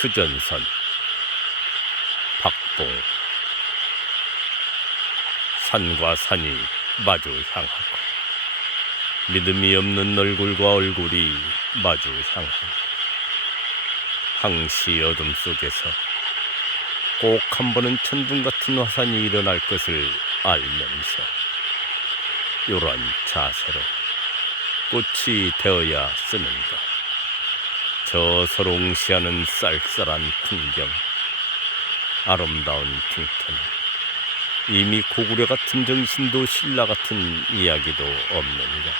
휴전선. 박봉 산과 산이 마주 향하고 믿음이 없는 얼굴과 얼굴이 마주 향하고 항시 어둠 속에서 꼭 한 번은 천둥 같은 화산이 일어날 것을 알면서 요런 자세로 꽃이 되어야 쓰는가 저 서롱시하는 쌀쌀한 풍경 아름다운 풍토는 이미 고구려 같은 정신도 신라 같은 이야기도 없는가?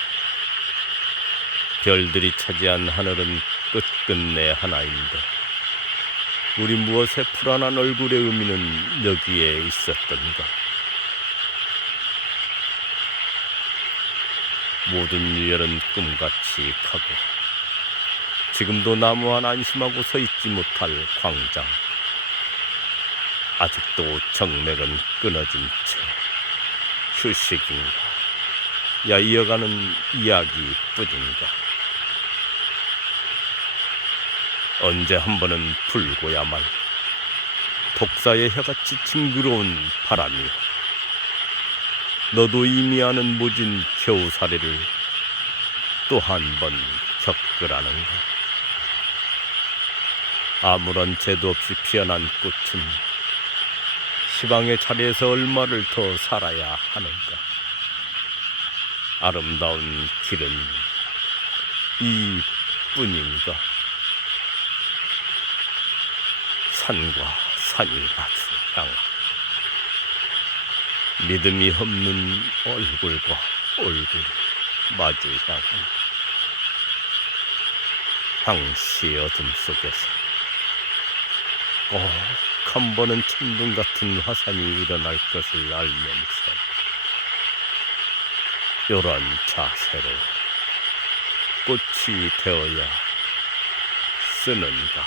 별들이 차지한 하늘은 끝끝내 하나인데 우리 무엇의 불안한 얼굴의 의미는 여기에 있었던가? 모든 유열은 꿈같이 가고 지금도 나무한 안심하고 서 있지 못할 광장. 아직도 정맥은 끊어진 채 휴식인가? 야 이어가는 이야기뿐인가? 언제 한 번은 불고야만 독사의 혀같이 징그러운 바람이 너도 이미 아는 모진 겨우살이를 또 한 번 겪으라는가 아무런 죄도 없이 피어난 꽃은 시방의 자리에서 얼마를 더 살아야 하는가. 아름다운 길은 이 뿐인가? 산과 산이 마주 향하고 믿음이 없는 얼굴과 얼굴이 마주 향한다 항시 어둠 속에서 꼭한 번은 천둥 같은 화산이 일어날 것을 알면서 요런 자세로 꽃이 되어야 쓰는가